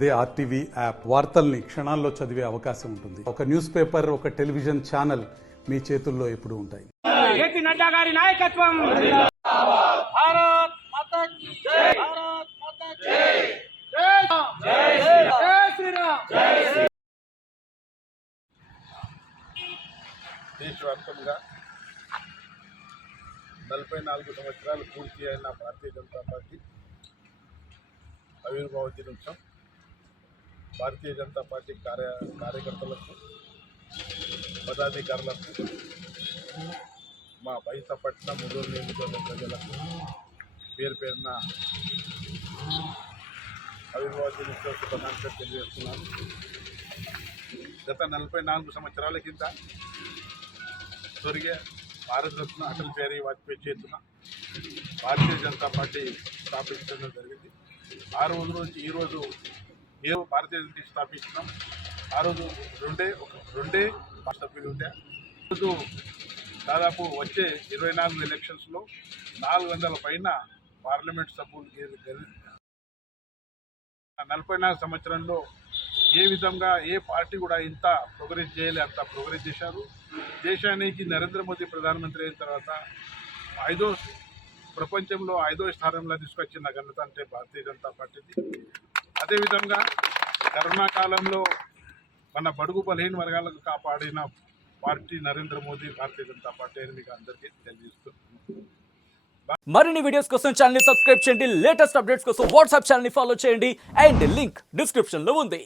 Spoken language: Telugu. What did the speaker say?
అదే ఆర్టీవీ యాప్ వార్తల్ని క్షణాల్లో చదివే అవకాశం ఉంటుంది. ఒక న్యూస్ పేపర్, ఒక టెలివిజన్ ఛానల్ మీ చేతుల్లో ఎప్పుడూ ఉంటాయి. జేపీ నడ్డా గారి నాయకత్వం. భారత్ మాతా కీ జై. భారత్ మాతా కీ జై. జై శ్రీరామ్. దేశవ్యాప్తంగా 44 సంవత్సరాలు పూర్తి అయిన భారతీయ జనతా పార్టీ ఆవిర్భావ దినోత్సవం భారతీయ జనతా పార్టీ కార్యకర్తలకు, పదాధికారులకు, మా బైసపట్నం ముదూరు నియోజకవర్గ ప్రజలకు పేరు పేరున ఆవిర్భావ దినోత్సవ శుభాకాంక్షలు తెలియజేస్తున్నాను. గత 44 సంవత్సరాల కింద స్వర్గీయ భారతరత్న అటల్ బిహారీ వాజ్పేయి చేతున భారతీయ జనతా పార్టీ స్థాపించడం జరిగింది. ఆ రోజు నుంచి ఈరోజు ఏ భారతీయ జనతా స్థాపించినాం. ఆ రోజు రెండే సభ్యులు ఉంటే ఈరోజు దాదాపు వచ్చే 24 ఎలక్షన్స్లో 400 పైన పార్లమెంట్ సభ్యులు 44 సంవత్సరంలో ఏ విధంగా ఏ పార్టీ కూడా ఇంత ప్రోగ్రెస్ చేయలే, అంత ప్రోగ్రెస్ చేశారు. దేశానికి నరేంద్ర మోదీ ప్రధానమంత్రి అయిన తర్వాత ప్రపంచంలో 5వ స్థానంలో తీసుకొచ్చిన ఘనత అంటే భారతీయ జనతా పార్టీది. అదేవిధంగా కరోనా కాలంలో మన బడుగు బలహీన వర్గాలకు కాపాడిన పార్టీ నరేంద్ర మోదీ, భారతీయ జనతా పార్టీ అని మీకు అందరికీ తెలియజేస్తున్నాను. మరిన్ని వీడియోస్ కోసం ఛానల్ ని సబ్స్క్రైబ్ చేయండి. లేటెస్ట్ అప్డేట్స్ కోసం వాట్సాప్ ఛానల్ ని ఫాలో చేయండి. అండ్ లింక్ డిస్క్రిప్షన్ లో ఉంది.